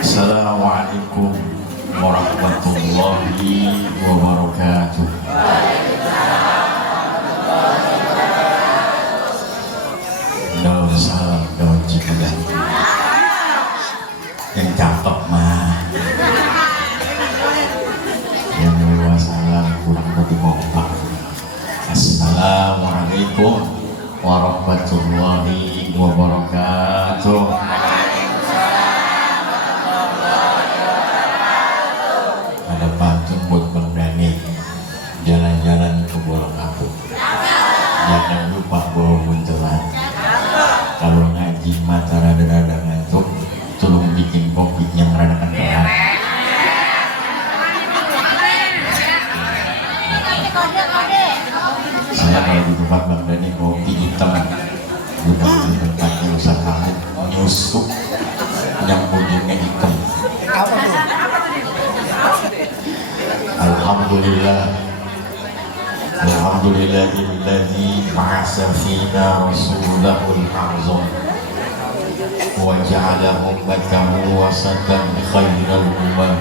Assalamualaikum warahmatullahi wabarakatuh. Daun salam, daun cipudan. Yang cakep mah. Yang luas salam kurang lebih kompak. Assalamualaikum warahmatullahi wabarakatuh. Ada pantun buat Bang Dani, jalan-jalan ke Bolang Kapuk. Jangan lupa bawa buntelan. Kalau ngaji mata rada-rada ngantuk, tolong bikin kopi yang rada kental. Saya kalau di tempat Bang Dani kopi hitam, bukan di tempatnya usah kamu nyusuk yang ujungnya hitam. Alhamdulillah, alhamdulillahilladzi ba'atsa fina rasulahul azam wa ja'ala ummatahu wasatan khairal umam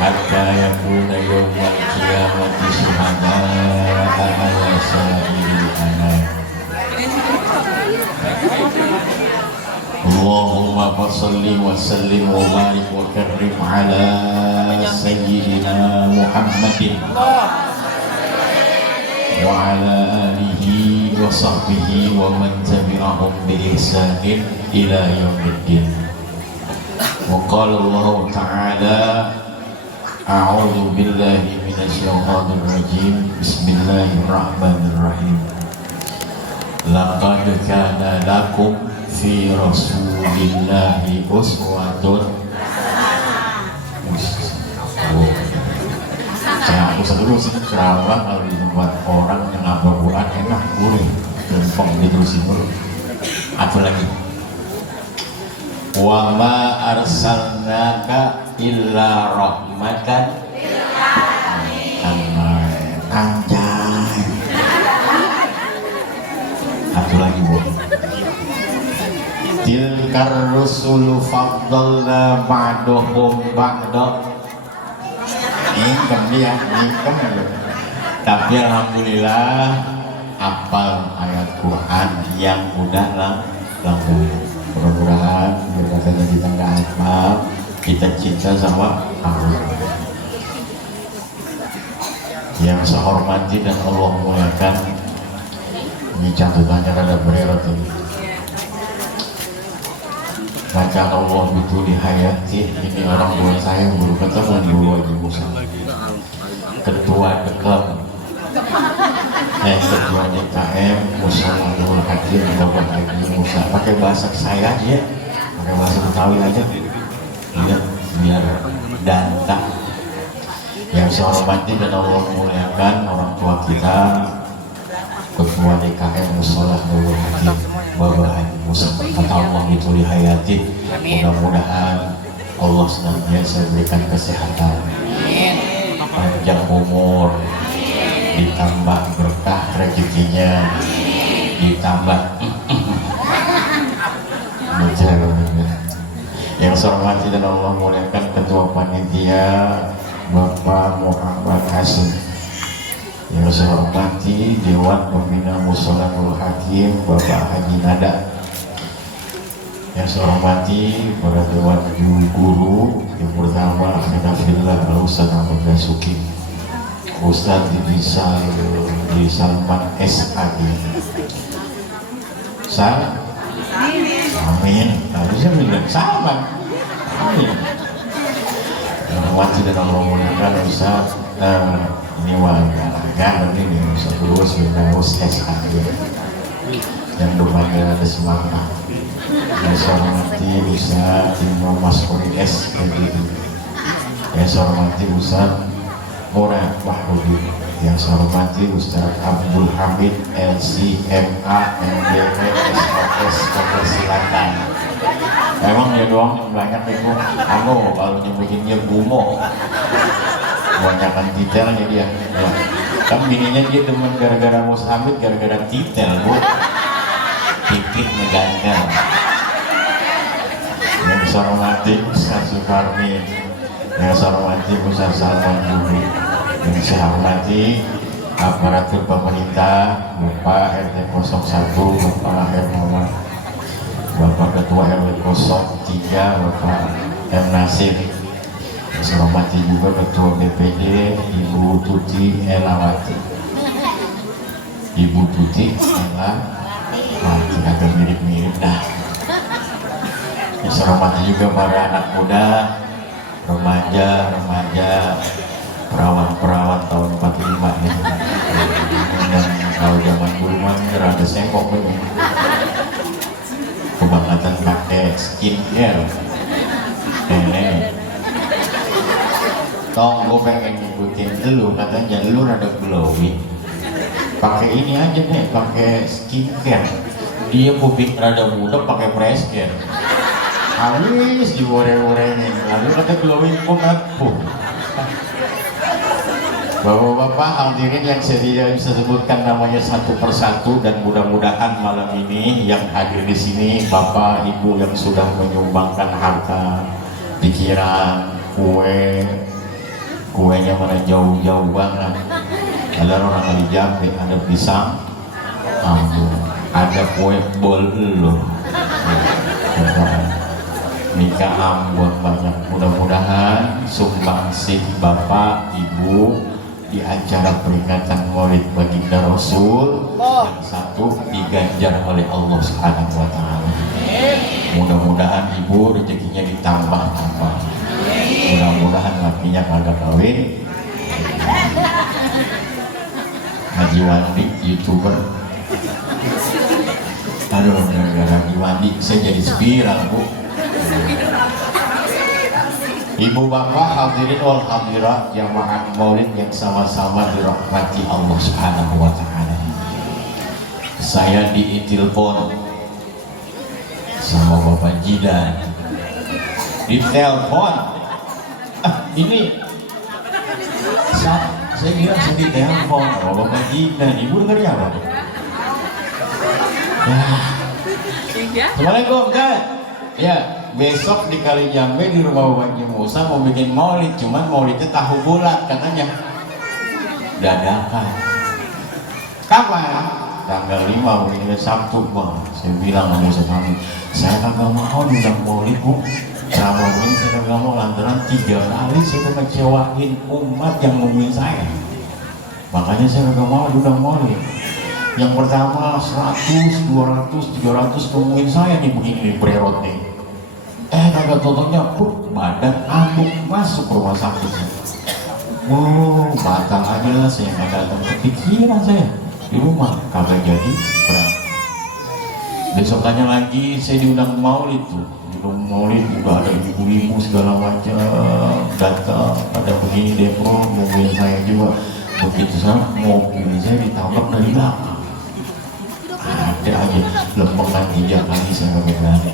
hatta yakuna yawmal qiyamati syuhada'a ala sa'iril anam. Allahumma salli wa sallim wa barik wa karrim ala sayyidina Muhammadin wa ala alihi wa sahbihi wa man tabi'ahum bi ihsanin ila yaumiddin. Wa qala Allah ta'ala a'udzu billahi minasy syaithanir rajim. Bismillahirrahmanirrahim. Laqad kana lakum fi rasulillahi uswatun. Saya usah dulu sih ceramah kalau di tempat orang yang ngapa Quran enak gurih gampang diterusin dulu. Apa lagi? Wa ma arsalnaka illa rahmatan lil alamin. Anjay. Apa lagi Bu? Tilkar rusulu faddalna ba'dahum ba'da. Ingkem dia, ingkem ya. Tapi alhamdulillah hafal ayat Quran yang udah langgang. Mudah-mudahan biasanya kita nggak hafal, kita cinta sama Allah. Yang saya hormati dan Allah muliakan, ini catatannya rada berat ini. Bacaan Allah betul di hayati. Ini orang tua saya baru ketemu di Haji Musa, ketua DKM, ketua DKM Musyawarah Hakim Bapak Haji Musa. Pakai bahasa saya aja, pakai bahasa Betawi aja, biar danta. Yang saya hormati dan Allah muliakan orang tua kita, ketua DKM Musyawarah Hakim Bapak Haji Musa. Kata Allah itu dihayati. Mudah-mudahan Allah senantiasa berikan kesehatan, panjang umur, ditambah berkah rezekinya, ditambah yang saya hormati dan Allah muliakan ketua panitia Bapak Muhammad Hasim. Yang saya hormati Dewan Pembina Musyawarah Hakim Bapak Haji Nada. Yang saya hormati para Dewan Guru yang pertama Hafidhillah Al-Ustaz Ahmad Dasuki, Ustaz di Salman SAG. Amin. Tadi saya bilang sama. Amin. Yang hormati dan Allah muliakan Ustaz ini warga ini Ustaz terus Firdaus SAG yang doanya ada semangat. Yang saya hormati Ustaz Imam Mas'udi S. Yang saya hormati Ustaz Murad Mahmudi. Yang saya hormati Ustaz Abdul Hamid LCMA MDP SOS Kepersilatan. Memang dia doang yang banyak itu. Aku kalau nyebutin dia gumo, kebanyakan detailnya dia. Kan bininya dia demen gara-gara Mus Hamid, gara-gara detail Bu. Titik ngeganjal. Yang bisa saya hormati Ustaz Sukarni, yang saya hormati Ustaz Salman Budi, yang saya hormati aparatur pemerintah, Bapak RT 01, Bapak Hermawan, Bapak Ketua RW 03, Bapak M. Nasir. Saya hormati juga Ketua BPD Ibu Tuti Elawati. Ibu Tuti Elawati agak mirip-mirip dah. Saya hormati juga para anak muda, remaja, perawan tahun 45 ya. Dan kalau zaman dulu mah rada sengkok ini. Kebangetan pakai skincare. Tong gue pengen ngikutin lu, katanya lu rada glowing. Pakai ini aja nih, pakai skincare. Dia pupik rada muda pakai press care. Habis diore-orein, lalu kata glowing pun aku. Bapak-bapak hadirin yang saya tidak bisa sebutkan namanya satu persatu, dan mudah-mudahan malam ini yang hadir di sini Bapak Ibu yang sudah menyumbangkan harta, pikiran, kuenya mana jauh-jauh banget. Ada orang kali Jambi, ada pisang, ada kue bol lo. Nikah Ambon banyak, mudah-mudahan sumbangsih Bapak Ibu di acara peringatan Maulid Baginda Rasul yang satu diganjar oleh Allah Subhanahu wa taala. Mudah-mudahan Ibu rezekinya ditambah-tambah. Mudah-mudahan lakinya kagak kawin. Haji Wandi YouTuber. Aduh, gara-gara Haji Wandi saya jadi spiral, Bu. Ibu bapak hadirin wal hadirat jamaah maulid yang sama-sama dirahmati Allah Subhanahu wa taala. Saya ditelepon sama Bapak Jidan. Ditelepon. Ini saya kira saya ditelepon sama Bapak Jidan. Ibu dengar ya, Pak? Assalamualaikum, Dad. Ya, besok di Kali Jambe di rumah Bapak Haji Musa mau bikin maulid, cuman maulidnya tahu bulat katanya. Dadakan. Kapan? Tanggal 5 ini Sabtu, Bang. Saya bilang sama kami, saya kagak mau diundang maulid, Bu. Selama ini saya kagak mau, lantaran 3 kali saya mengecewain umat yang nungguin saya. Makanya saya kagak mau diundang maulid. Yang pertama 100, 200, 300 nungguin saya nih begini nih pre-road nih. Kagak totonya badan amuk masuk rumah sakit. Batal aja lah, saya nggak datang. Kepikiran saya di rumah kagak jadi berang. Besokannya lagi saya diundang maulid tuh. Di maulid juga ada ibu-ibu segala macam datang, ada begini depro nungguin saya juga. Begitu saya mobil saya ditabrak dari belakang. Ada aja lempengan 3 kali saya nggak berani.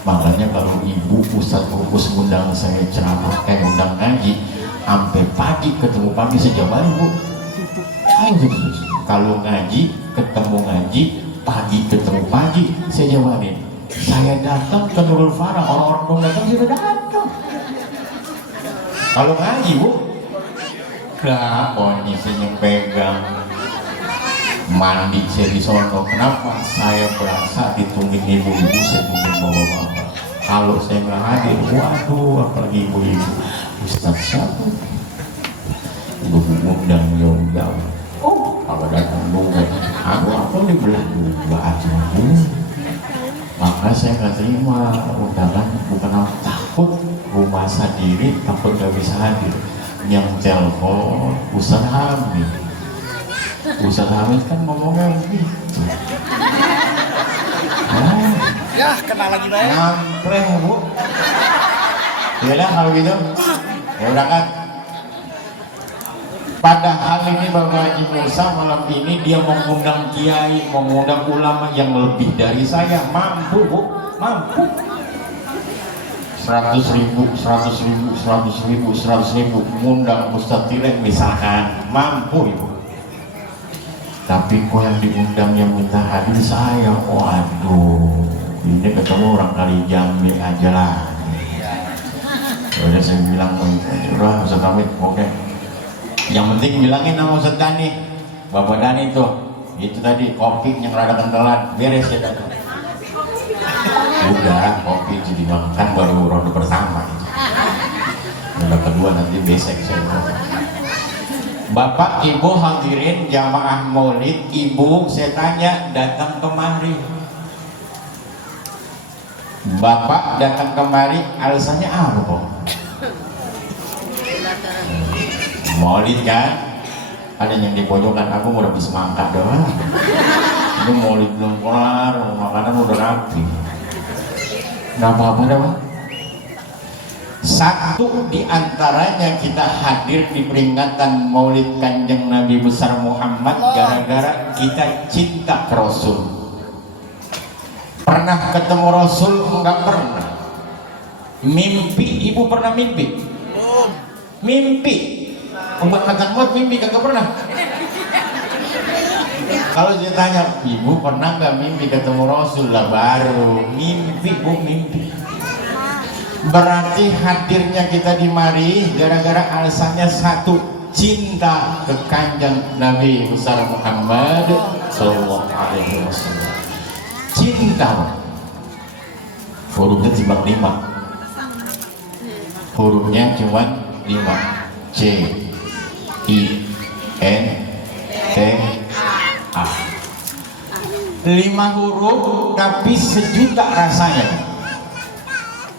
Makanya kalau ibu Ustadz Fokus undang saya ceramah, undang ngaji, sampai pagi ketemu pagi sejabarin, Bu. Ayo, kalau ngaji ketemu ngaji, pagi ketemu pagi, saya jabarin. Saya datang ke Nurul Farah, orang-orang belum datang sudah datang. Kalau ngaji, Bu, gak, kondisinya pegang. Mandi saya di sono. Kenapa? Saya berasa ditungguin ibu-ibu, saya tungguin bapak-bapak. Kalau saya nggak hadir, waduh, apalagi ibu-ibu. Ustadz siapa? Ibu-ibu dan jauh-jauh. Kalau datang bunga, aku dibelah dua aja. Maka saya nggak terima undangan, bukan aku takut rumah sendiri, takut nggak bisa hadir. Yang telepon Ustadz Hamid. Ustadz Hamid kan ngomongnya begitu. Ya, kenal lagi lah ya. Ngampreh, Bu. Ya lah kalau gitu. Ya udah kan. Padahal ini Bapak Haji Musa malam ini dia mengundang kiai, mengundang ulama yang lebih dari saya. Mampu, Bu, mampu. 100.000, 100.000, 100.000, 100.000 mengundang Ustadz Tilek misalkan, mampu Ibu. Tapi kok yang diundang yang minta hadir saya, waduh, ini ketemu orang kali Jambi aja lah. Udah saya bilang, udah Ustaz Hamid, oke. Yang penting bilangin sama Ustaz Dani, Bapak Dani itu tadi kopi yang rada kentelan, beres ya tadi. Udah, kopi jadi makan baru ronde pertama. Ronde kedua nanti besek saya. Bapak Ibu hadirin jamaah maulid, Ibu saya tanya datang kemari. Bapak datang kemari alasannya apa kok? Maulid kan? Ada yang di pojokan, aku mau habis mangkat doang. Ini maulid belum kelar, makanan udah rapi. Nggak apa-apa dah, Pak. Satu di antaranya kita hadir di peringatan Maulid Kanjeng Nabi besar Muhammad gara-gara kita cinta ke Rasul. Pernah ketemu Rasul? Enggak pernah. Mimpi, ibu pernah mimpi? Mimpi. Umat makan mut mimpi kagak pernah. Kalau saya tanya, ibu pernah nggak mimpi ketemu Rasul? Lah baru mimpi, bu mimpi. Berarti hadirnya kita di mari gara-gara alasannya satu, cinta ke Kanjeng Nabi besar Muhammad Sallallahu Alaihi Wasallam. Cinta. Hurufnya cuma 5. Hurufnya cuma 5. C, I, N, T, A. 5 huruf tapi sejuta rasanya.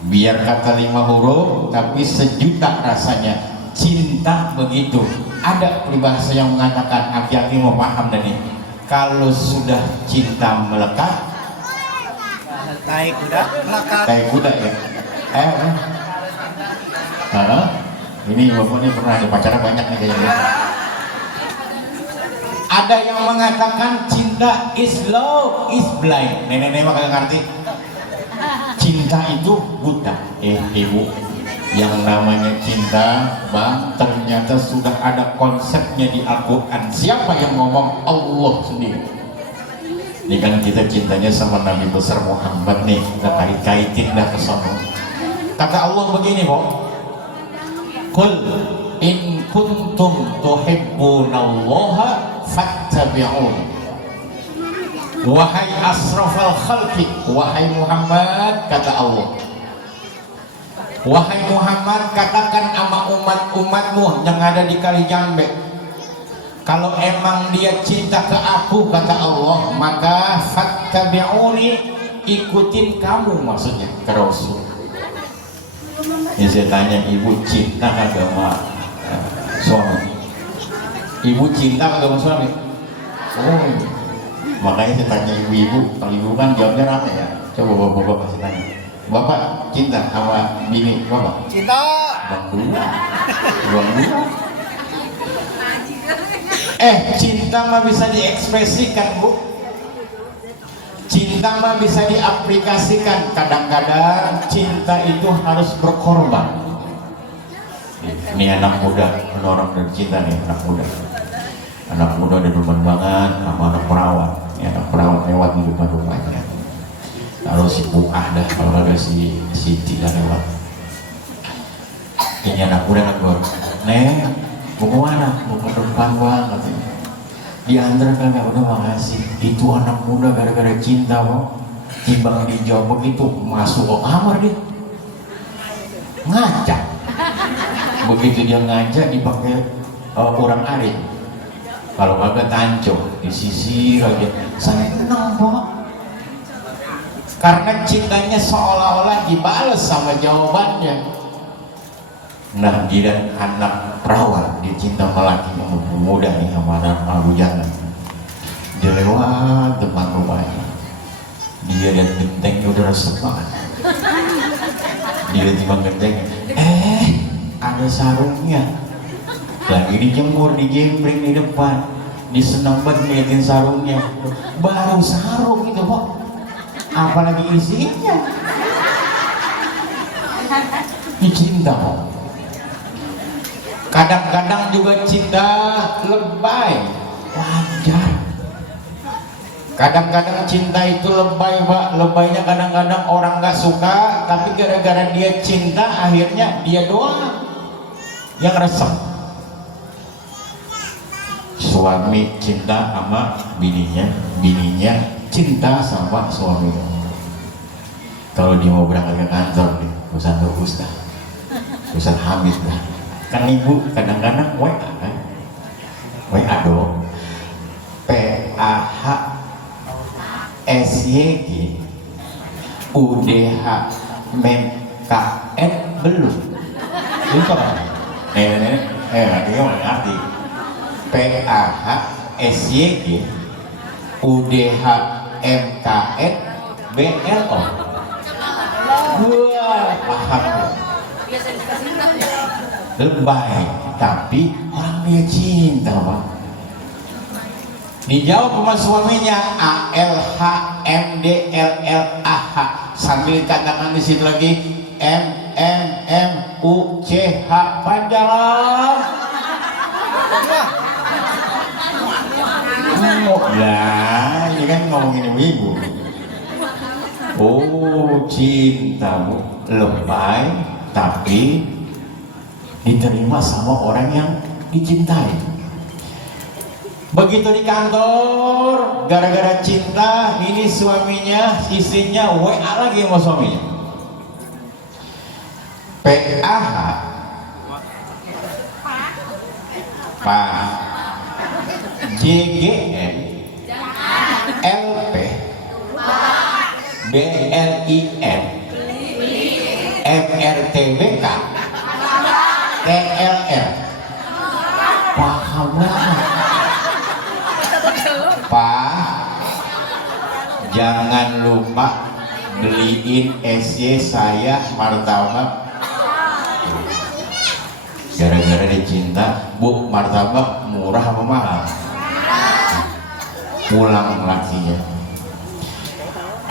Biar kata 5 huruf tapi sejuta rasanya. Cinta begitu. Ada peribahasa yang mengatakan, hati-hati mau paham Dani, kalau sudah cinta melekat, Tai kuda melekat. tai kuda ya. Ini bapak ini pernah ada pacaran banyak nih kayaknya. Ada yang mengatakan cinta is love is blind. Nenek-nenek mah kagak ngerti. Cinta itu buta. Ibu, yang namanya cinta, bang, ternyata sudah ada konsepnya di Al-Quran. Siapa yang ngomong? Allah sendiri. Ini kan kita cintanya sama Nabi besar Muhammad nih, kita kait-kaitin dah ke sana. Kata Allah begini kok, Qul in kuntum tuhibbunallaha fattabi'un. Wahai asrafal khalqi, wahai Muhammad, kata Allah, wahai Muhammad, katakan sama umat-umatmu yang ada di Kali Jambe, kalau emang dia cinta ke aku, kata Allah, maka fattabi'uni, ikutin kamu, maksudnya ke Rasul. Ini saya tanya, ibu cinta kagak sama suami? Ibu cinta kagak sama suami? Oh, makanya saya tanya ibu-ibu, kalau ibu kan jawabnya rame ya. Coba bapak kasih tanya, bapak cinta sama bini bapak? Cinta. Bang dua. Cinta mah bisa diekspresikan, bu. Cinta mah bisa diaplikasikan. Kadang-kadang cinta itu harus berkorban. Ini anak muda, orang bercinta nih, anak muda. Anak muda ada demen banget sama anak perawat. Ya, anak perawat lewat di depan rumahnya. Kalau si Buah dah, kalau ada si Siti dah lewat. Ini anak muda kan keluar. Neng, mau kemana? Mau ke depan banget. Diantar kagak? Udah makasih. Itu anak muda gara-gara cinta kok. Timbang dijawab begitu, masuk ke kamar dia. Ngajak. Begitu dia ngajak dipakai orang arit. Kalau kagak tanco, disisir aja. Saya tenang kok. Karena cintanya seolah-olah dibalas sama jawabannya. Nah, dia anak perawat, dia cinta laki yang muda nih sama anak bujangan. Dia lewat depan rumahnya, dia lihat gentengnya udah resep banget. Dia timbang gentengnya, ada sarungnya, lagi dijemur, dijembreng di depan. Dia senang banget ngeliatin sarungnya. Baru sarung itu kok, apalagi isinya. Ini cinta kok. Kadang-kadang juga cinta lebay, wajar. Kadang-kadang cinta itu lebay Pak, lebaynya kadang-kadang orang nggak suka, tapi gara-gara dia cinta akhirnya dia doang yang resep. Suami cinta sama bininya, bininya cinta sama suaminya. Kalau dia mau berangkat ke kantor nih, Ustaz Bagus dah, Ustaz Hamid dah, kan ibu kadang-kadang WA kan, WA dong, PAH SYG UDH MKN belum lupa kan? Artinya mana arti PAH SYG UDH MKN BLO. Wah, paham. Lebay, tapi orang dia cinta Pak. Dijawab sama suaminya ALHMDLLAH sambil katakan di situ lagi MMMUCH panjalan. Lah, ini kan ngomongin ibu. Oh, cintamu lebay tapi diterima sama orang yang dicintai. Begitu di kantor, gara-gara cinta, ini suaminya, istrinya WA lagi sama suaminya. PAH Pak JGN LP BLIN MRTBK TLR. Paham banget Pak, jangan lupa beliin SY saya martabak. Gara-gara dia cinta, Bu, martabak murah apa mahal? Pulang lakinya,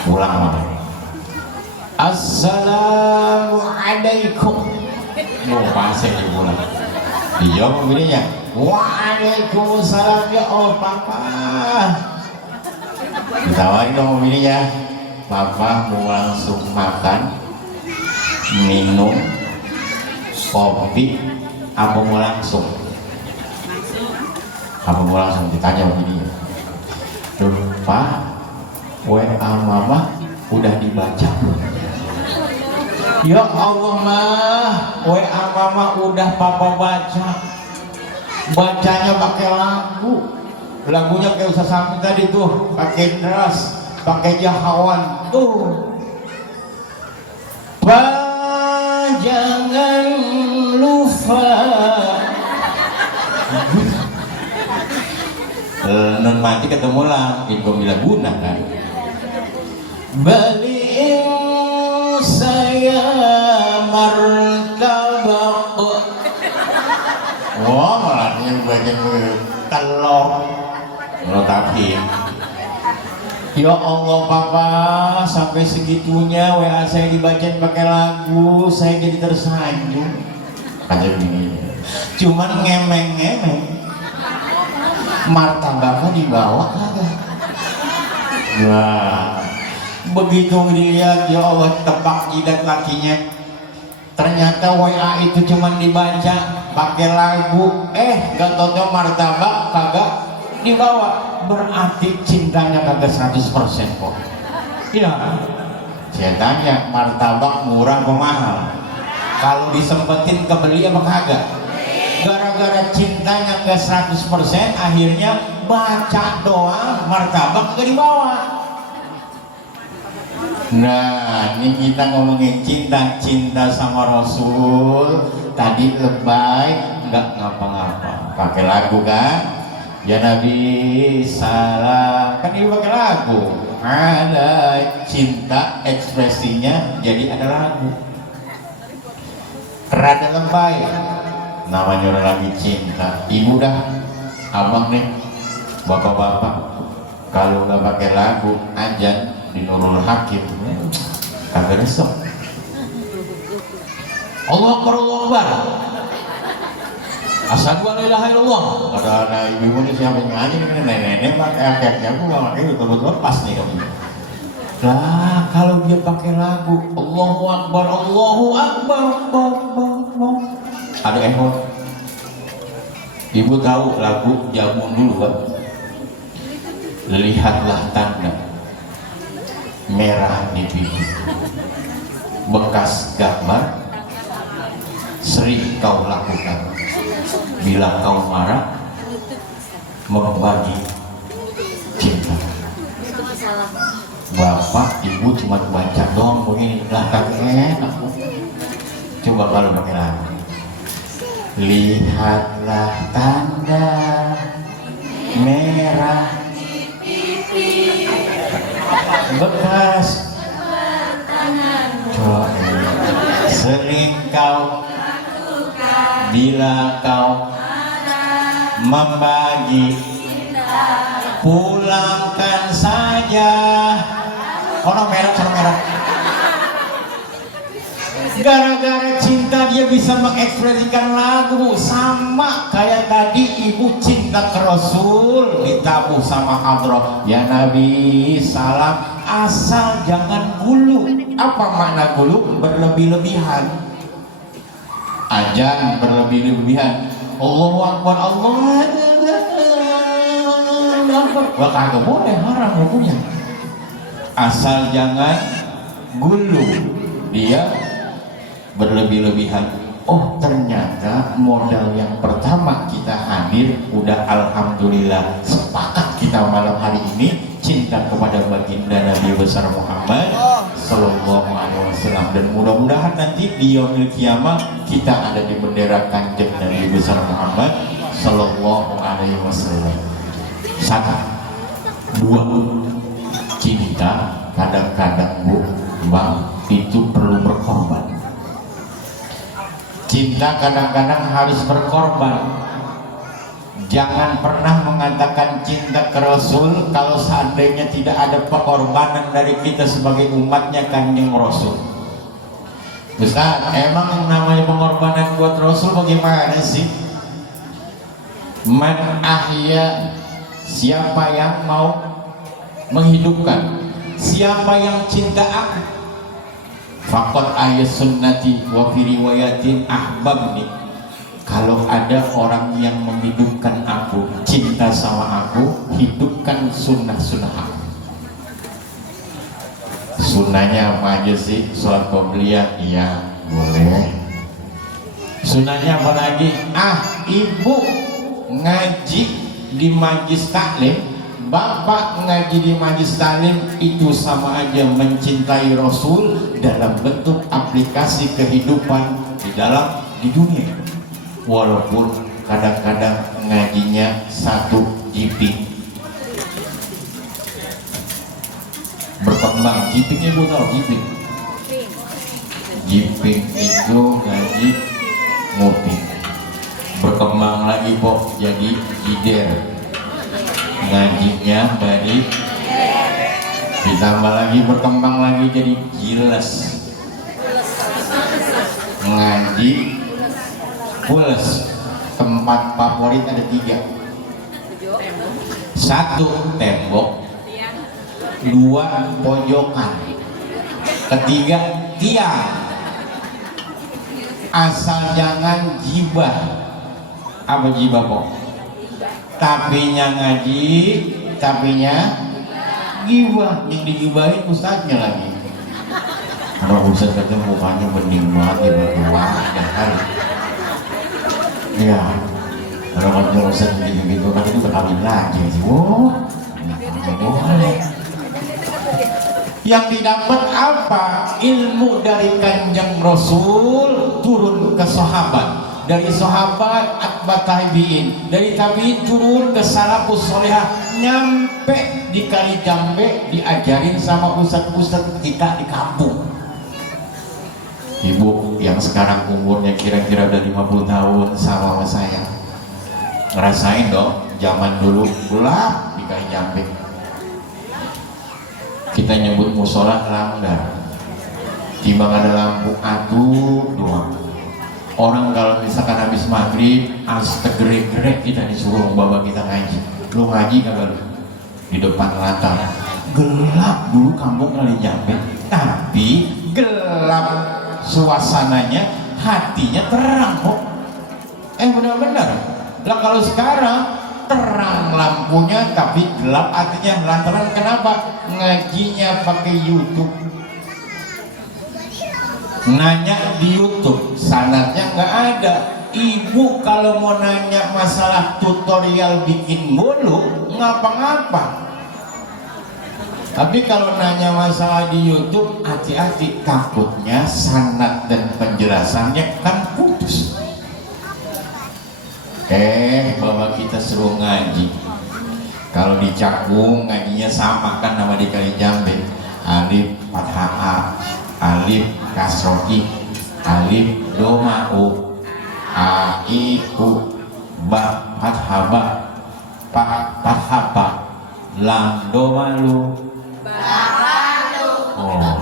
pulang malam. Assalamualaikum. Mau pasang di pulang. Dia mobilnya, waalaikumsalam ya Allah papa. Ditawarin dong mobilnya, papa mau langsung makan, minum, kopi, apa mau langsung? Apa mau langsung ditanya mobilnya. Duh, Pak, WA mama udah dibaca belum? Ya Allah mah, WA mama udah papa baca. Bacanya pakai lagu. Lagunya kayak Ustaz Samit tadi tuh, pakai deras, pakai jahawan tuh. Pak, jangan lupa. Non mati ketemu lah, itu bila guna kan. Beliin saya martabak. Wah, malah yang bagian telur. Tapi ya Allah papa, sampai segitunya WA saya dibacain pakai lagu, saya jadi tersanjung. Kata gini, cuman ngemeng-ngemeng. Martabaknya dibawa kagak? Wah, begitu dilihat ya Allah tebak jidat lakinya. Ternyata WA itu cuma dibaca pakai lagu, gak tau martabak kagak dibawa. Berarti cintanya kagak 100% kok. Iya. Saya tanya, martabak murah apa mahal? Kalau disempetin kebeli apa kagak? Gara-gara cintanya nggak 100%, akhirnya baca doang, martabak nggak dibawa. Nah, ini kita ngomongin cinta sama Rasul. Tadi lebay, nggak ngapa-ngapa. Pakai lagu kan? Ya Nabi salam, kan ini pakai lagu. Ada cinta ekspresinya, jadi ada lagu. Rada lebay. Namanya orang lagi cinta. Ibu dah, abang nih, bapak-bapak, kalau nggak pakai lagu ajan di Nurul Hakim, kagak resep. Allah Akbar, Allah Akbar. Asyhadu an la ilaha illallah. Ada ibu ini siapa yang ngaji ini nenek-nenek pakai kakeknya gua makanya betul-betul lepas nih kamu. Lah kalau dia pakai lagu Allahu Akbar, Allahu Akbar, Allah. Ada echo. Ibu tahu lagu jamun dulu kan? Lihatlah tanda merah di pipi, bekas gambar sering kau lakukan. Bila kau marah, membagi cinta. Bapak, ibu cuma baca doang begini, lah kakek aku. Coba kalau pakai lagu. Lihatlah tanda merah bekas sering kau bila kau membagi pulangkan saja. Orang merah gara-gara cinta dia bisa mengekspresikan lagu sama kayak tadi ibu cinta ke Rasul ditabuh sama Hadrah ya Nabi salam asal jangan gulu. Apa makna gulu? Berlebih-lebihan, ajan berlebih-lebihan. Allahu Akbar, Allah Akbar, kagak boleh, haram hukumnya. Asal jangan gulu dia berlebih-lebihan. Oh ternyata modal yang pertama kita hadir udah alhamdulillah sepakat kita malam hari ini cinta kepada baginda Nabi besar Muhammad Sallallahu Alaihi Wasallam, dan mudah-mudahan nanti di yaumil kiamah kita ada di bendera kanjeng Nabi besar Muhammad Sallallahu Alaihi Wasallam. Satu, dua, cinta kadang-kadang bu, bang, itu perlu berkorban. Cinta kadang-kadang harus berkorban. Jangan pernah mengatakan cinta ke Rasul kalau seandainya tidak ada pengorbanan dari kita sebagai umatnya kanjeng Rasul. Ustaz, emang yang namanya pengorbanan buat Rasul bagaimana sih? Man ahya, siapa yang mau menghidupkan, siapa yang cinta aku, faqad ayat sunnati wa fi riwayatin ahbabni. Kalau ada orang yang menghidupkan aku, cinta sama aku, hidupkan sunnah-sunnah aku. Sunnahnya apa aja sih? Sholat qobliyah, iya boleh. Sunnahnya apa lagi? Ibu ngaji di majlis taklim, bapak ngaji di majlis taklim, itu sama aja mencintai Rasul dalam bentuk aplikasi kehidupan di dunia. Walaupun kadang-kadang ngajinya satu jiping. Berkembang jiping, ibu tahu jiping? Jiping itu ngaji nguping. Berkembang lagi kok jadi jider, ngajinya dari ditambah lagi berkembang lagi jadi giles, ngaji pules. Tempat favorit ada 3. 1 tembok, 2 pojokan, 3 tiang. Asal jangan gibah. Apa gibah kok? Tapinya ngaji, tapinya gibah. Yang digibahin ustadznya lagi. Kalau ustadz kata mukanya bening banget ya berdua hari. Iya, kalau kamu ustadz gitu-gitu kan itu berkawin lagi sih. Boleh. Yang didapat apa? Ilmu dari kanjeng Rasul turun ke sahabat, dari sahabat atba tabiin, dari tabiin turun ke salafus solehah, nyampe di Kali Jambe diajarin sama ustadz-ustadz kita di kampung. Ibu yang sekarang umurnya kira-kira udah 50 tahun sama saya, ngerasain dong zaman dulu gelap di Kali Jambe. Kita nyebut musola langgar, timbang ada lampu atuh doang. Orang kalau misalkan habis maghrib astagfirullah kita disuruh bawa kita ngaji. Lu ngaji kagak lu? Di depan latar gelap dulu kampung Kali Jambe, tapi gelap suasananya, hatinya terang kok. Benar-benar lah. Kalau sekarang terang lampunya tapi gelap hatinya. Lantaran kenapa? Ngajinya pakai YouTube, nanya di YouTube, sanadnya nggak ada. Ibu kalau mau nanya masalah tutorial bikin bolu ngapa-ngapa, tapi kalau nanya masalah di YouTube hati-hati, takutnya sanad dan penjelasannya kan putus. Bapak kita suruh ngaji, kalau di Cakung ngajinya sama kan nama di Kali Jambe, alif fathah a, alif kasroh i, alif doma u, a i u, ba fathah ba, pa fathah ba, lam doma lu, oh.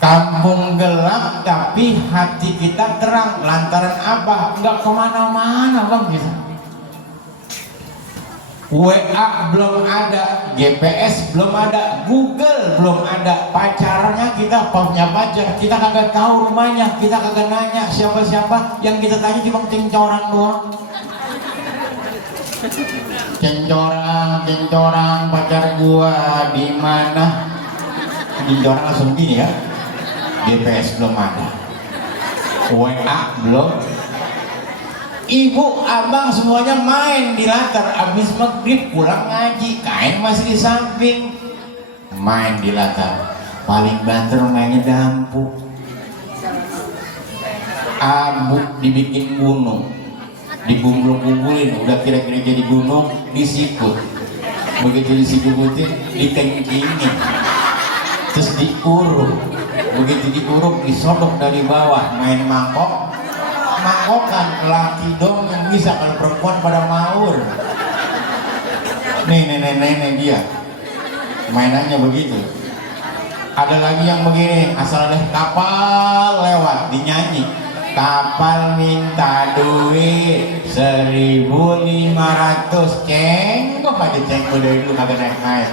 Kampung gelap tapi hati kita terang. Lantaran apa? Nggak kemana-mana bang kita. WA belum ada, GPS belum ada, Google belum ada. Pacarnya kita punya pacar, kita kagak tahu rumahnya, kita kagak nanya siapa-siapa. Yang kita tanya cuma cencorang doang. Cencorang pacar gua di mana? Cencorang langsung gini ya. GPS belum ada, WA belum. Ibu, abang semuanya main di latar. Abis maghrib pulang ngaji, kain masih di samping, main di latar. Paling banter mainnya dampu. Abu dibikin gunung, dikumpul-kumpulin, udah kira-kira jadi gunung, disikut. Begitu disikutin, dikengkingin, terus diuruk. Begitu diuruk, disodok dari bawah. Main mangkokan, laki dong yang bisa, kalau perempuan pada maur. Nih nenek dia mainannya begitu. Ada lagi yang begini, asal ada kapal lewat dinyanyi, kapal minta duit 1.500, cengkok aja cengkok dari dulu kagak naik air.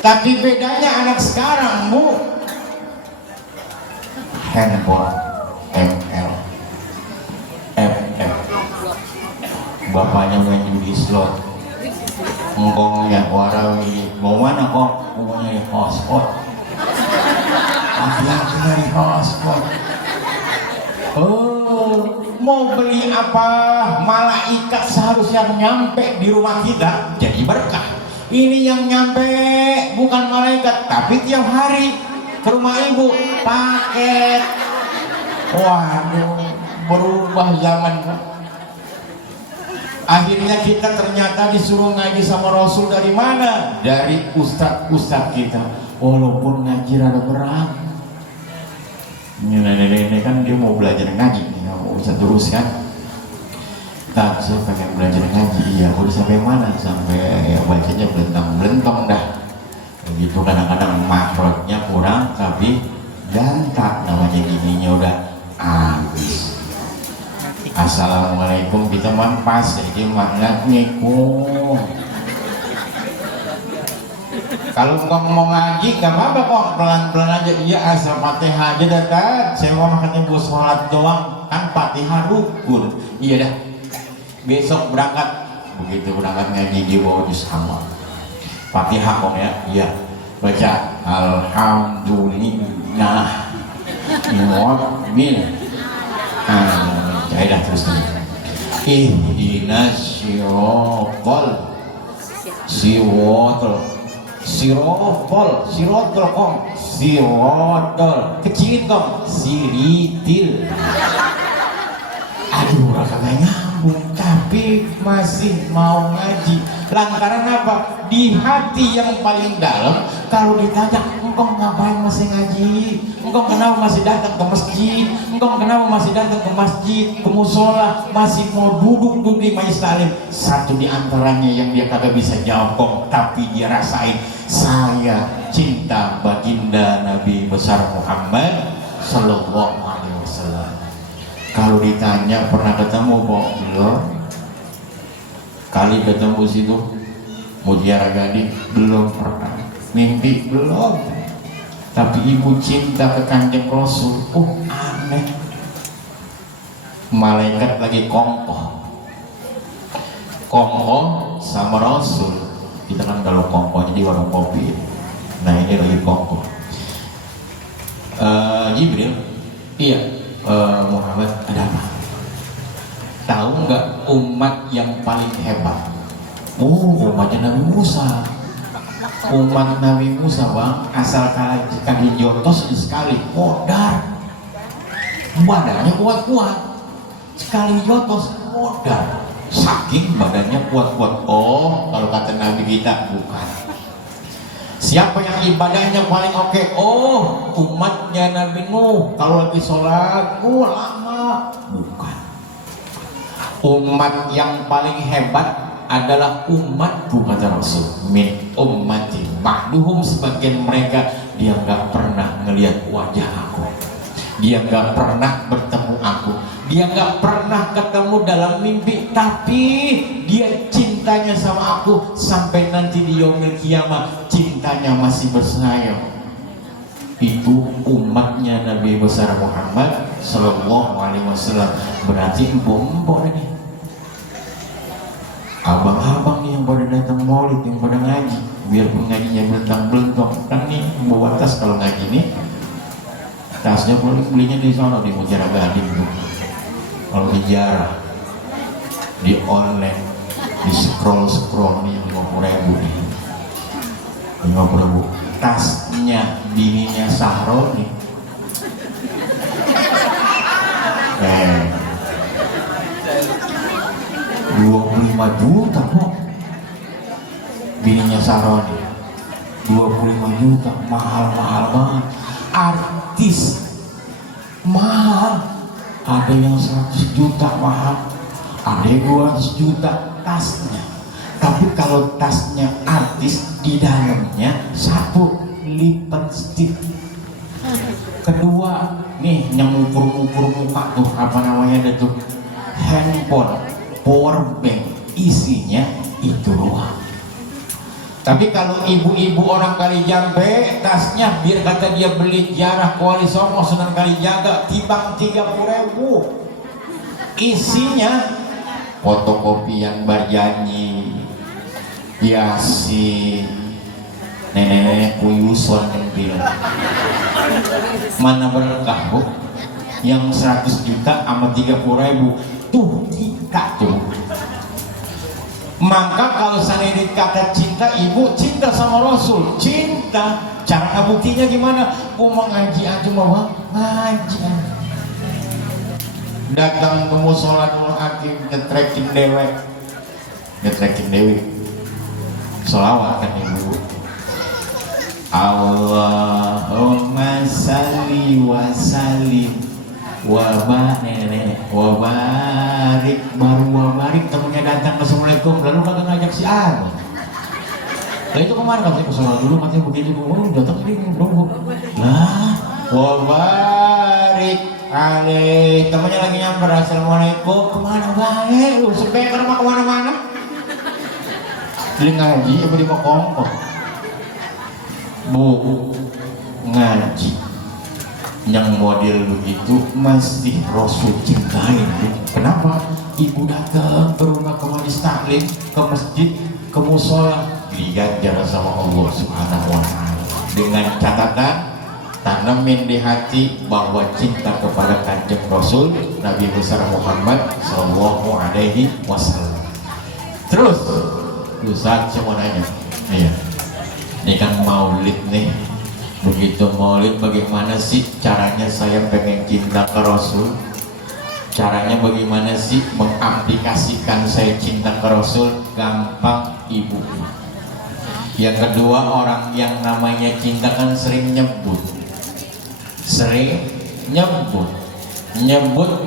Tapi bedanya anak sekarang bu, handphone ML, FF, bapaknya main judi slot, ngkongnya warawiri, mau mana kok? Mau nyari hotspot, laki-laki nyari hotspot. Mau beli apa? Malaikat seharusnya nyampe di rumah kita jadi berkah. Ini yang nyampe bukan malaikat, tapi tiap hari ke rumah ibu paket. Waduh, berubah zaman. Akhirnya kita ternyata disuruh ngaji sama Rasul dari mana? Dari ustadz kita. Walaupun ngaji rada berat. Ini nenek-nenek kan dia mau belajar ngaji, nggak mau bisa terus kan? Tak, saya pengen belajar ngaji. Iya, udah sampai mana? Sampai ya bacanya belentong dah. Begitu kadang-kadang makrotnya kurang, tapi gantak namanya gininya udah habis. Assalamualaikum kita mampas, jadi mangat nikum. Kalau ngomong ngaji nggak apa-apa kok, pelan-pelan aja. Iya, asal Fatihah aja dah. Saya mau makan ibu sholat doang, kan Fatihah rukun. Iya dah. Besok berangkat, begitu berangkat ngaji di bawah sama Fatihah kok ya, iya baca alhamdulillah ini dah terus ihdinas sirotol kecilin dong siritil. Aduh, kagak nyambung, tapi masih mau ngaji. Lantaran apa? Di hati yang paling dalam, kalau ditanya, engkau ngapain masih ngaji? Engkau kenapa masih datang ke masjid? Engkau kenapa masih datang ke masjid, ke musola, masih mau duduk di majelis taklim? Satu di antaranya yang dia kagak bisa jawab kok, tapi dia rasain, saya cinta baginda Nabi besar Muhammad Sallallahu Alaihi Wasallam. Kalau ditanya pernah ketemu belum? Kali ketemu situ Mutiara Gading belum pernah, mimpi belum. Tapi ibu cinta ke Kanjeng Rasul, aneh. Malaikat lagi kongkoh sama Rasul. Kita kan kalau kongkohnya di warung kopi, nah ini lagi kongkoh. Jibril, iya, Muhammad, ada apa? Tahu nggak umat yang paling hebat? Umatnya Nabi Musa. Umat Nabi Musa, bang, asal kaki jotos sekali modar, badannya kuat-kuat, sekali jotos modar, saking badannya kuat-kuat. Kalau kata Nabi kita bukan. Siapa yang ibadahnya paling oke? Umatnya Nabi Nuh. Kalau lagi sholat, lama. Bukan. Umat yang paling hebat adalah umatku, kata Rasul. Min ummati ba'duhum, sebagian mereka dia nggak pernah ngelihat wajah aku, dia nggak pernah bertemu aku, dia nggak pernah ketemu dalam mimpi, tapi dia cintanya sama aku sampai nanti di yaumil kiamah cintanya masih bersayap. Itu umatnya Nabi besar Muhammad Sallallahu Alaihi Wasallam. Berarti empuk-empuk ini, abang-abang nih yang pada datang maulid, yang pada ngaji, biar pengajinya belentang-belentong. Kan nih bawa tas, kalau ngaji nih tasnya belinya di sana di Mutiara Gading tuh. Kalau di jarah, di online, di scroll nih 50.000 nih, 50.000. Tasnya bininya Sahro nih, 25 juta kok. Bininya Sahro nih 25 juta, mahal-mahal banget. Artis mahal, ada yang 100 juta mahal, ada yang 200 juta tasnya. Tapi kalau tasnya artis, di dalamnya satu lipstick, kedua nih yang ngukur-ngukur muka tuh, apa namanya ada tuh, handphone, power bank, isinya itu doang. Tapi kalau ibu-ibu orang Kalijambe, tasnya biar kata dia beli jarah Kuali Songo Sunan Kalijaga, timbang 30.000, isinya fotokopian Barjanyi, Yasin, nenek-nenek kuyuson yang bilang. Mana berkah bu? Yang 100 juta sama 30.000 tuh kita tuh. Maka kalau sanadit kata cinta, ibu cinta sama Rasul, cinta. Cara buktinya gimana? Mau ngaji aja, mau ngaji. Datang ke musola dulu, hakim ngetrekin dewi, sholawat kan ibu. Allahumma salli wa sallim wa barik, baru wa barik, temennya datang assalamualaikum, lalu kagak ngajak si Arman. Nah itu kemarin kan saya kesana dulu, katanya begini, datang ini nunggu lah, wa barik alaih, temennya lagi nyamper assalamualaikum, kemana baik, lu sebaik rumah kemana-mana, beli ngaji apa di kongkong, bu ngaji yang model begitu masih Rasul cintain. Kenapa? Ibu datang ke rumah, ke majelis taklim, ke masjid, ke musola, lihat jarak sama Allah Subhanahu wa ta'ala. Dengan catatan tanamin di hati bahwa cinta kepada Kanjeng Rasul Nabi besar Muhammad Sallallahu Alaihi Wasallam. Terus Ustaz, saya mau nanya, ini kan maulid nih. Begitu maulid, bagaimana sih caranya saya pengen cinta ke Rasul? Caranya bagaimana sih mengaplikasikan saya cinta ke Rasul? Gampang ibu. Yang kedua, orang yang namanya cinta kan sering nyebut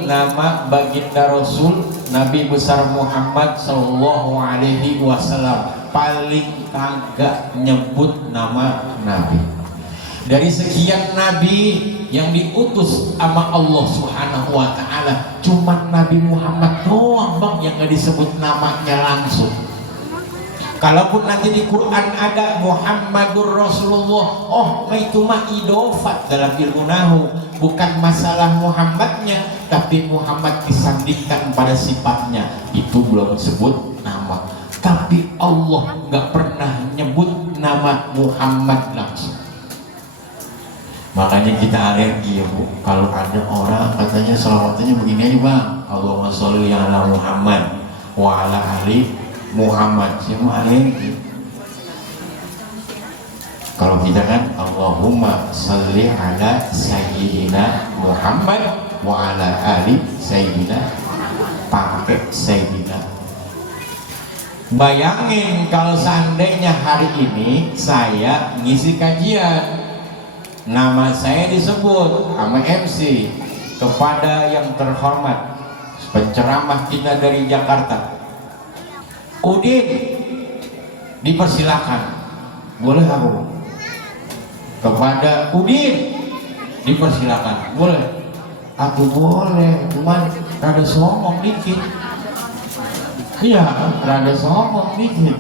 nama baginda Rasul Nabi besar Muhammad Sallallahu Alaihi Wasallam. Paling kagak nyebut nama Nabi. Dari sekian nabi yang diutus sama Allah Subhanahu wa taala, cuma Nabi Muhammad doang bang yang gak disebut namanya langsung. Kalaupun nanti di Quran ada Muhammadur Rasulullah, oh itu mah idofat dalam ilmu nahu, bukan masalah Muhammadnya, tapi Muhammad disandingkan pada sifatnya, itu belum disebut nama. Tapi Allah nggak pernah nyebut nama Muhammad langsung. Makanya kita alergi ya Bu, kalau ada orang katanya selawatannya begini aja bang, Allahumma sholli ala Muhammad wa ala ali Muhammad, semua alergi. Kalau kita kan Allahumma sholli ala sayyidina Muhammad wa ala ali sayyidina, pakai sayyidina. Bayangin kalau seandainya hari ini saya ngisi kajian, nama saya disebut sama MC kepada yang terhormat penceramah kita dari Jakarta, Udin, dipersilakan. Boleh aku? Kepada Udin, dipersilakan. Boleh? Aku boleh, cuman rada sombong dikit. Iya, rada sombong dikit.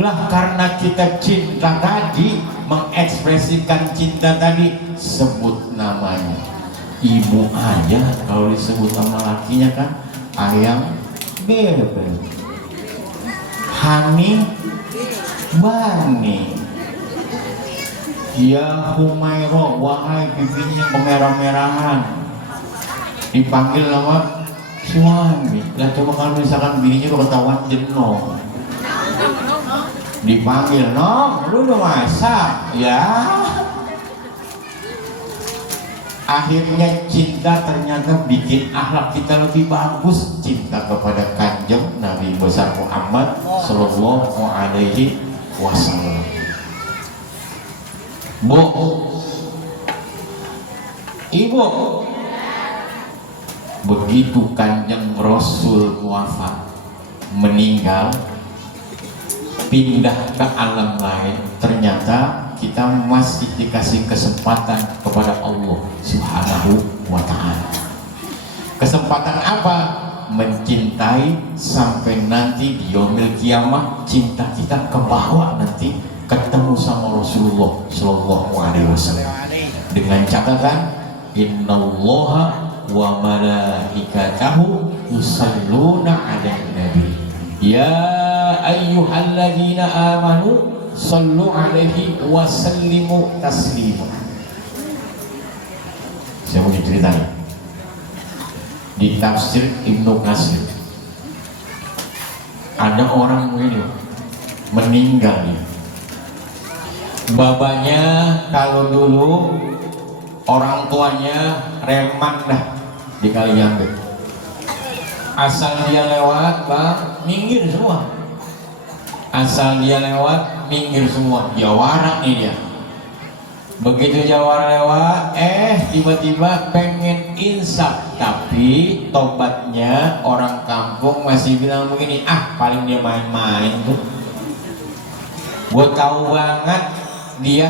Lah karena kita cinta tadi, mengekspresikan cinta tadi, sebut namanya. Ibu aja kalau disebut nama lakinya kan ayam bebek, Hani Bani, ya Humairo, wahai pipinya kemerah-merahan, dipanggil nama suami. Lah coba kalau misalkan bininya udah ketahuan jenuh, dipanggil, no, lu udah masak, ya. Akhirnya cinta ternyata bikin akhlak kita lebih bagus. Cinta kepada Kanjeng Nabi besar Muhammad Sallallahu Alaihi Wasallam. Bu, Ibu, begitu Kanjeng Rasul wafat, meninggal, pindah ke alam lain, ternyata kita masih dikasih kesempatan kepada Allah Subhanahu wa ta'ala. Kesempatan apa? Mencintai sampai nanti di yaumil kiamah, cinta kita ke bawah nanti ketemu sama Rasulullah Sallallahu Alaihi Wasallam. Dengan catatan innallaha wa malaikatahu yusalluna 'alan nabi ya ayyuhalladzina amanu sallu alaihi wa sallimu taslima. Saya mau diceritain di tafsir Ibnu Katsir, ada orang begini meninggal ya. Babanya kalau dulu orang tuanya reman dah di Kaliangge, asal dia lewat bang minggir semua, asal dia lewat minggir semua, jawara nih dia. Begitu jawara lewat, tiba-tiba pengen insaf, tapi tobatnya orang kampung masih bilang begini, paling dia main-main tuh. Gue tahu banget dia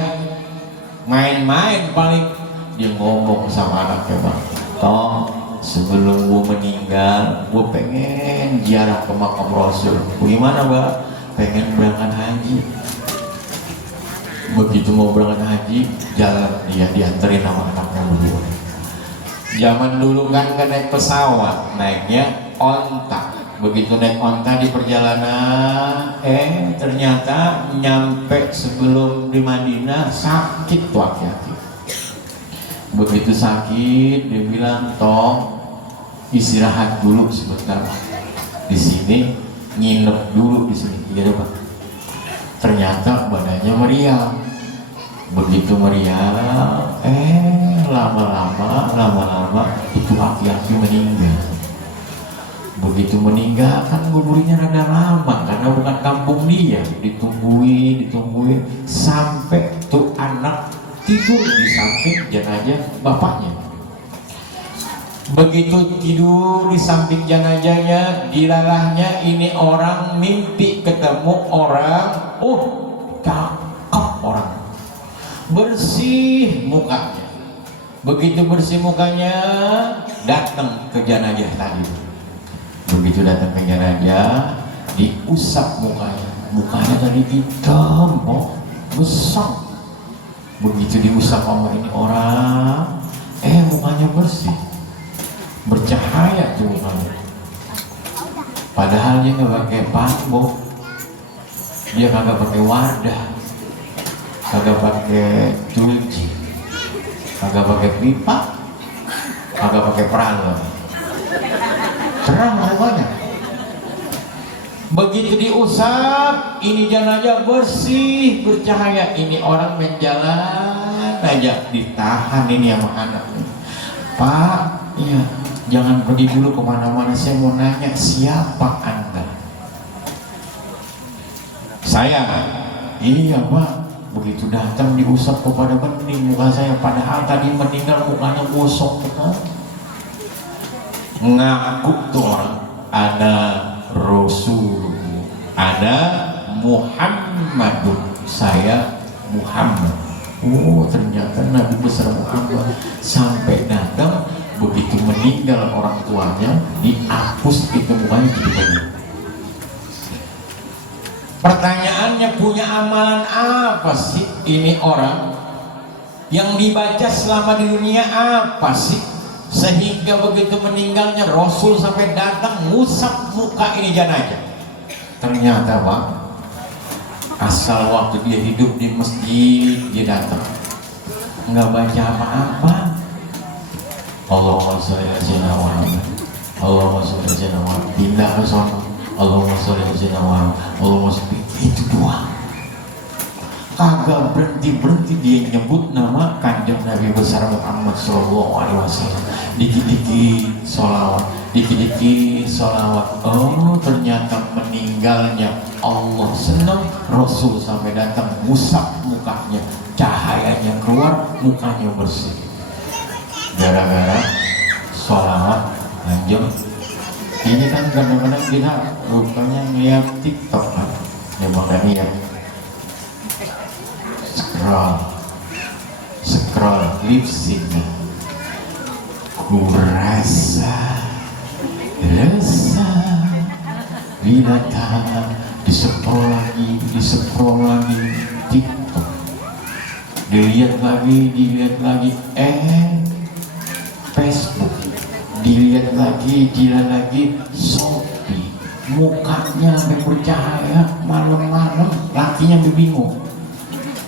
main-main, paling dia ngomong sama anaknya, bang, toh sebelum gue meninggal, gue pengen ziarah ke makam Rasul. Bagaimana bang? Pengen berangkat haji. Begitu mau berangkat haji, jalan dia dianterin sama anaknya berdua. Zaman dulu kan naik pesawat, naiknya onta. Begitu naik onta di perjalanan, ternyata nyampe sebelum di Madinah sakit tuh aki-aki. Begitu sakit, dia bilang, toh istirahat dulu sebentar di sini, nginep dulu di sini. Iya Pak. Ternyata badannya meriang. Begitu meriang, lama-lama itu aki-aki meninggal. Begitu meninggal kan kuburnya rada lama karena bukan kampung dia. Ditungguin sampai tuh anak tidur di samping jenazah bapaknya. Begitu tidur di samping jenazahnya, dilalahnya ini orang mimpi ketemu orang, cakep orang. bersih mukanya. Begitu bersih mukanya, datang ke jenazah tadi. Begitu datang ke jenazah, diusap mukanya. Mukanya tadi hitam, besar. Begitu diusap sama ini orang, mukanya bersih, bercahaya tuh mukanya. Padahal dia nggak pakai pambo, dia kagak pakai wadah, kagak pakai cuci, kagak pakai pipa, kagak pakai peralon. Terang mukanya. Begitu diusap, ini jenazah bersih, bercahaya. Ini orang menjalan aja, ditahan ini sama anaknya. Pak, ya jangan pergi dulu kemana-mana, saya mau nanya siapa Anda? Saya. Iya Pak. Begitu datang diusap kepada bening muka saya, padahal tadi meninggal mukanya gosong betul. Ngaku tuh orang, ada Rasul, ada Muhammadun, saya Muhammad. Oh ternyata Nabi besar Muhammad. Sampai datang, begitu meninggal orang tuanya, dihapus itu mukanya gitu. Pertanyaannya, punya amalan apa sih ini orang? Yang dibaca selama di dunia apa sih? Sehingga begitu meninggalnya Rasul sampai datang ngusap muka ini jenazah. Ternyata Pak, asal waktu dia hidup di masjid dia datang, nggak baca apa-apa. Allahumma sholli ala sayyidina Muhammad, Allahumma sholli ala sayyidina Muhammad, pindah ke sana, Allahumma sholli ala sayyidina Muhammad, Allahumma sholli, itu doang. Kagak berhenti dia nyebut nama kanjeng Nabi besar Muhammad Sallallahu Alaihi Wasallam. Dikit-dikit sholawat, dikit-dikit sholawat. Oh ternyata meninggalnya Allah senang, Rasul sampai datang musab mukanya, cahayanya keluar, mukanya bersih. Gara-gara sholawat kanjeng. Ini kan kadang-kadang kita rupanya ngeliat TikTok kan, memang kan ya. Scroll lipstick, ku rasa bila tak di-scroll lagi TikTok, dilihat lagi Facebook, dilihat lagi Shopee, mukanya sampai bercahaya, malam-malam lakinya bingung.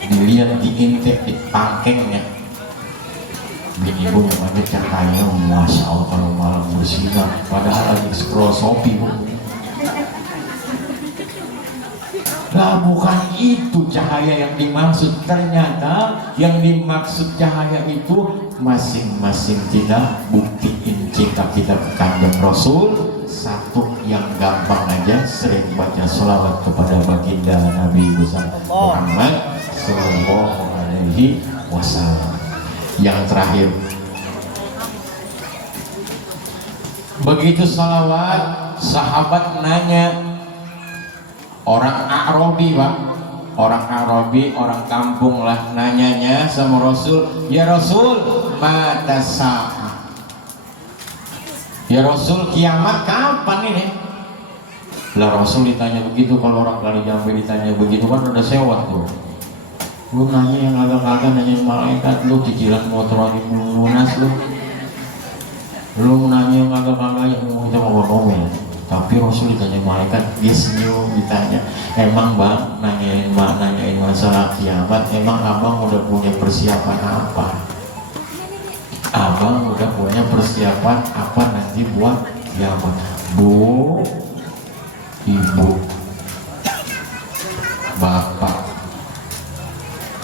Dilihat di intake, di pakengnya, bini bu namanya cahaya, masya Allah kalau malam bersinar, padahal lagi scroll Shopee bu. Lah bukan itu cahaya yang dimaksud. Ternyata yang dimaksud cahaya itu masing-masing kita buktiin cinta kita ke kanjeng Rasul. Satu yang gampang aja, sering baca sholawat kepada baginda Nabi besar Muhammad Sallallahu Alaihi Wasallam. Yang terakhir, begitu sholawat, sahabat nanya, orang Arabi Pak, orang kampung lah, nanyanya sama Rasul, ya Rasul, mata sa'ah, ya Rasul, kiamat kapan ini? Lah Rasul ditanya begitu, kalau orang kali jambe ditanya begitu kan udah sewot tuh. Lu nanya yang agak-agak, nanya malaikat, lu cicilan motor lagi lunas lu nanya yang agak-agak yang kita mau ngomong. Tapi Rasul ditanya malaikat, dia senyum, ditanya, emang bang, nanyain masalah kiamat, emang abang udah punya persiapan apa? Abang udah punya persiapan apa nanti buat kiamat? Bu, ibu, bapak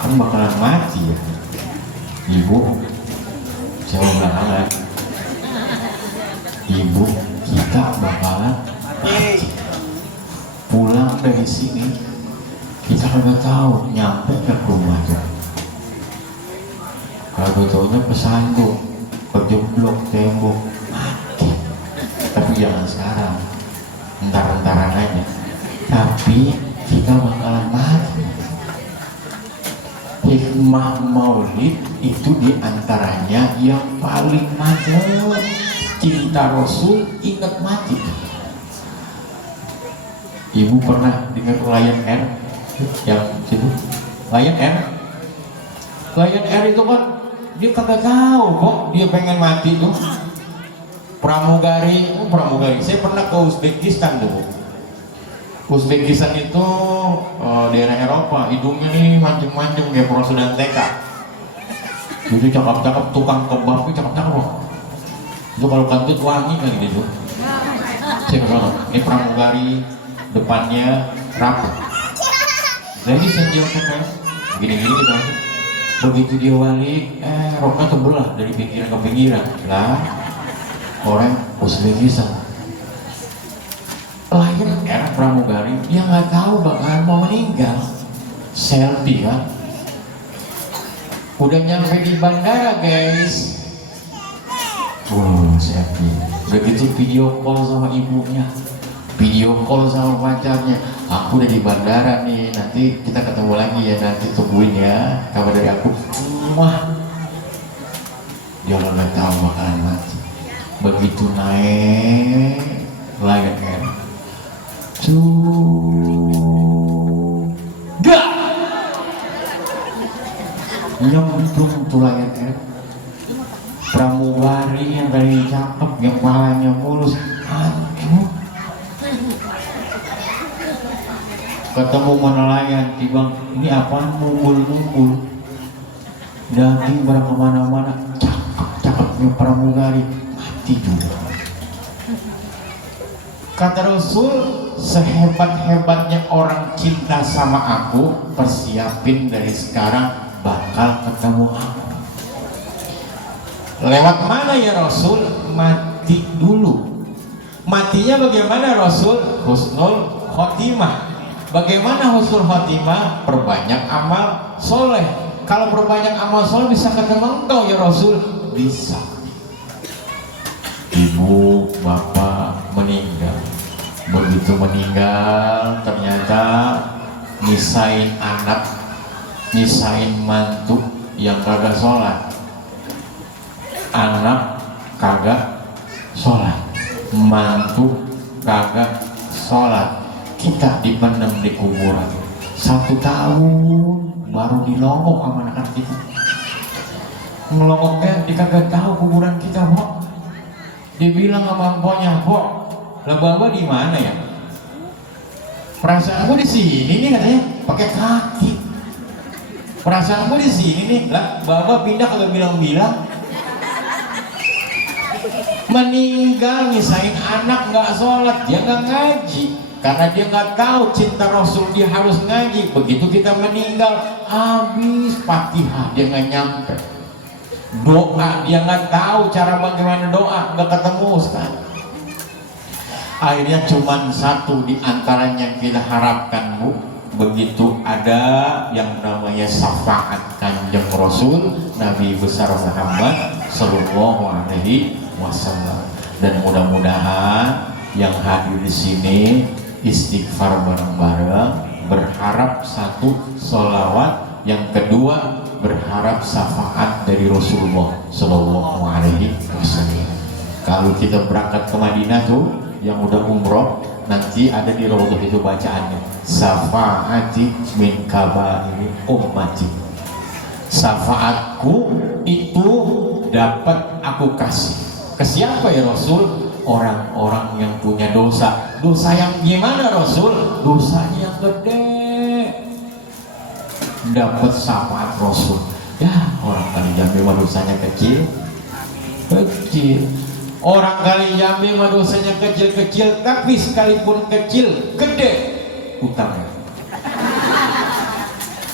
kan bakalan mati ya. Ibu, saya mau belakangan, ibu kita bakalan mati. Pulang dari sini kita kagak tahu nyampe ke rumah tuh. Kagak taunya pesantren, kejeblok tembok, mati. Tapi jangan sekarang, entar-entaran aja. Tapi kita bakalan mati. Maulid itu diantaranya yang paling mantap. Cinta Rasul, ingat mati. Ibu pernah dengar Lion Air yang situ? Lion Air? Lion Air itu kan dia kagak tahu kok dia pengen mati tuh. Pramugari, saya pernah ke Uzbekistan dulu. Uzbekistan itu daerah Eropa, hidungnya nih mancung-mancung kayak Prosedan TK. Itu cakep-cakep, tukang kebab itu cakep-cakep loh. Itu kalau kantut wangi kan gitu. Saya kesana, ini pramugari, depannya rapuh. Jadi senjil kan, gini-gini gitu. Begitu dia balik, roknya terbelah dari pinggiran ke pinggiran. Lah, orang Uzbekistan. Lahir era pramugari, dia nggak tahu bakalan mau meninggal. Selfie kan, udah nyampe di bandara guys. Selfie. Begitu video call sama ibunya, video call sama pacarnya. Aku udah di bandara nih, nanti kita ketemu lagi ya, nanti tungguin ya kabar dari aku. Wah, dia nggak tahu bakalan mati. Begitu naik Lion Air, gak nyemplung tuh Lion Air. Pramugari yang tadi cakep, yang palanya mulus, aduh, ketemu nelayan, tiba ini apaan, numbul-numbul daging barang kemana-mana. Cakep-cakepnya pramugari, mati juga. Kata Rasul, sehebat-hebatnya orang cinta sama aku, persiapin dari sekarang bakal ketemu aku. Lewat mana ya Rasul? Mati dulu. Matinya bagaimana Rasul? Husnul khotimah. Bagaimana husnul khotimah? Perbanyak amal soleh. Kalau perbanyak amal soleh bisa ketemu engkau ya Rasul? Bisa. Ibu, bapak meninggal. Begitu meninggal, ternyata nyisain anak, nyisain mantu yang kagak sholat. Anak kagak sholat, mantu kagak sholat. Kita dipendam di kuburan 1 tahun baru dilongok sama anak kita. Ngelongoknya dikagak tahu kuburan kita, Pok. Dibilang sama mpoknya, Pok, lah Baba di mana ya? Perasaanku di sini nih katanya, pakai kaki. Perasaanku di sini nih, lah Baba pindah kagak bilang-bilang. Meninggal misain anak nggak sholat, dia nggak ngaji karena dia nggak tahu cinta Rasul, dia harus ngaji. Begitu kita meninggal, habis Fatihah dia nggak nyampe, doa dia nggak tahu cara bagaimana doa, nggak ketemu Ustaz. Akhirnya cuman satu di antaranya yang kita harapkan, Bu. Begitu ada yang namanya syafaat Kanjeng Rasul Nabi besar Muhammad Sallallahu Alaihi Wasallam. Dan mudah-mudahan yang hadir di sini istighfar bareng-bareng, berharap satu sholawat, yang kedua berharap syafaat dari Rasulullah Sallallahu Alaihi Wasallam. Kalau kita berangkat ke Madinah tuh, yang udah umroh, nanti ada di Raudhah itu bacaannya, syafaati min kabairi ummati. Syafaatku itu dapat aku kasih ke siapa ya Rasul? Orang-orang yang punya dosa. Dosa yang gimana Rasul? Dosanya yang gede, dapat syafaat Rasul. Ya, orang kali Jambi mah dosanya kecil. Orang kali Jambi mah dosanya kecil-kecil, tapi sekalipun kecil, gede utangnya.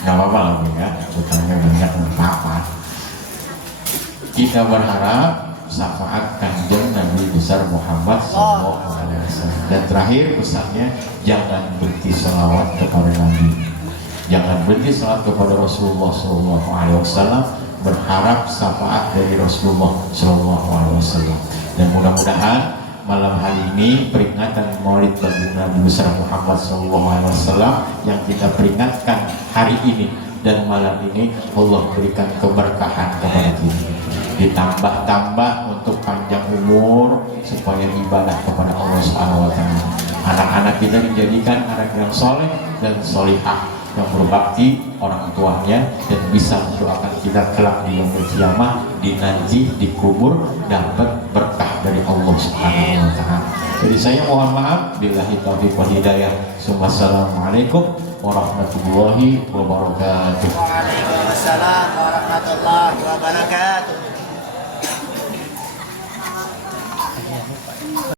Gak apa-apa ya, utangnya banyak, gak apa-apa. Kita berharap syafaat Kanjeng Nabi besar Muhammad Sallallahu Alaihi Wasallam. Dan terakhir pesannya, jangan berhenti selawat kepada Nabi, jangan berhenti selawat kepada Rasulullah Sallallahu Alaihi Wasallam, berharap syafaat dari Rasulullah Sallallahu Alaihi Wasallam. Dan mudah-mudahan malam hari ini peringatan Maulid bagi Nabi besar Muhammad Sallallahu Alaihi Wasallam yang kita peringatkan hari ini dan malam ini Allah berikan keberkahan kepada kita, ditambah-tambah untuk panjang umur supaya ibadah kepada Allah Subhanahu wa taala. Anak-anak kita dijadikan anak yang soleh dan solihah, yang berbakti orang tuanya dan bisa mendoakan kita kelak di yaumul kiamah, di nanti di kubur dapat berkah dari Allah Subhanahu wa taala. Jadi saya mohon maaf, billahi taufiq wal hidayah. Wassalamualaikum warahmatullahi wabarakatuh. Waalaikumsalam warahmatullahi wabarakatuh.